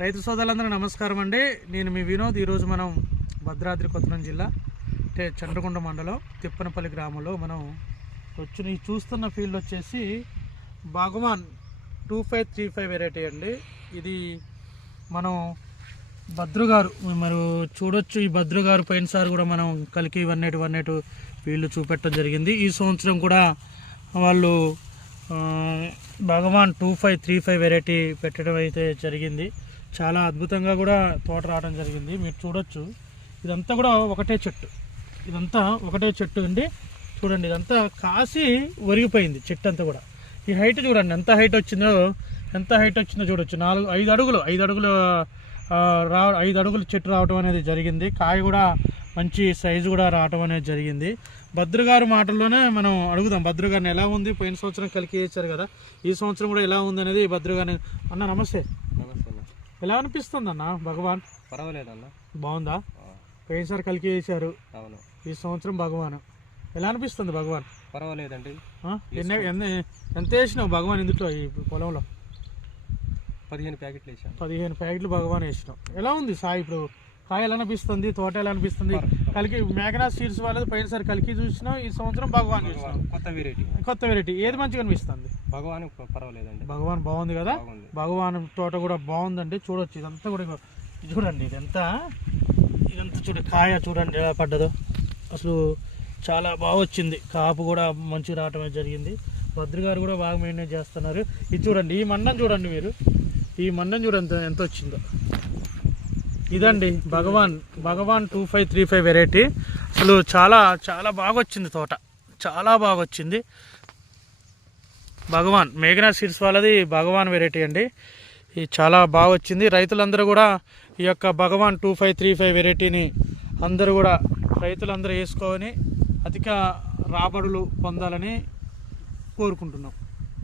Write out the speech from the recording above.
రైతు సోదరులందరూ నమస్కారం అండి. నేను మీ వినోద్. ఈరోజు మనం భద్రాద్రి కొత్తగూడెం జిల్లా అంటే చండ్రకొండ మండలం తిప్పనపల్లి గ్రామంలో మనం వచ్చిన ఈ చూస్తున్న ఫీల్డ్ వచ్చేసి భగవాన్ 2535 వెరైటీ అండి. ఇది మనం భద్రుగారు మరి చూడొచ్చు. ఈ భద్రుగారు పోయినసారి కూడా మనం కలికి 180 ఫీల్డ్ చూపెట్టడం జరిగింది. ఈ సంవత్సరం కూడా వాళ్ళు భగవాన్ 2535 వెరైటీ పెట్టడం అయితే జరిగింది. చాలా అద్భుతంగా కూడా తోట రావడం జరిగింది. మీరు చూడొచ్చు, ఇదంతా కూడా ఒకటే చెట్టు అండి. చూడండి, ఇదంతా కాసి ఒరిగిపోయింది చెట్టు అంతా కూడా. ఈ హైట్ చూడండి ఎంత హైట్ వచ్చిందో చూడొచ్చు. 5 అడుగులు చెట్టు రావడం అనేది జరిగింది. కాయ కూడా మంచి సైజు కూడా రావడం అనేది జరిగింది. భద్రగారు మాటల్లోనే మనం అడుగుదాం, భద్రగారిని ఎలా ఉంది. పోయిన సంవత్సరం కలికి వేసారు కదా, ఈ సంవత్సరం కూడా ఎలా ఉంది అనేది భద్రగారిని. అన్న నమస్తే. ఎలా అనిపిస్తుంది అన్న భగవాన్? పర్వాలేదన్న, బాగుందా? పోయినసారి కలికి వేసారు, అవును. ఈ సంవత్సరం భగవాన్ ఎలా అనిపిస్తుంది? భగవాన్ పర్వాలేదండి. ఎంత వేసినావు భగవాన్ ఇందులో? ఈ పొలంలో 15 ప్యాకెట్లు వేసాను. 15 ప్యాకెట్లు భగవాన్ వేసినాం. ఎలా ఉంది సాయి ఇప్పుడు? కాయ ఎలా అనిపిస్తుంది? తోట ఎలా అనిపిస్తుంది? కలికి మేఘనాథ్ సీడ్స్ వాళ్ళది పోయినసారి కలికి చూసినాం, ఈ సంవత్సరం భగవాన్ చూసినాం. కొత్త వెరైటీ ఏది మంచిగా అనిపిస్తుంది? భగవాన్ పర్వాలేదండి. భగవాన్ బాగుంది కదా. భగవాన్ తోట కూడా బాగుందండి. చూడొచ్చు, ఇదంతా కూడా చూడండి, ఇదంతా చూడండి, కాయ చూడండి ఎలా పడ్డదో. అసలు చాలా బాగా వచ్చింది. కాపు కూడా మంచిగా రావటమే జరిగింది. భద్రగారు కూడా బాగా మెయింటైన్ చేస్తున్నారు. ఇది చూడండి, ఈ మండం చూడండి మీరు, ఈ మండం చూడండి ఎంత వచ్చిందో. ఇదండి భగవాన్ 2535 వెరైటీ. అసలు చాలా చాలా బాగా వచ్చింది తోట, చాలా బాగా వచ్చింది. భగవాన్ మేఘనాథ్ సీడ్స్ వాళ్ళది భగవాన్ వెరైటీ అండి. ఇది చాలా బాగా వచ్చింది. రైతులందరూ కూడా ఈ యొక్క భగవాన్ 2535 వెరైటీని రైతులందరూ వేసుకొని అధిక రాబడులు పొందాలని కోరుకుంటున్నాం.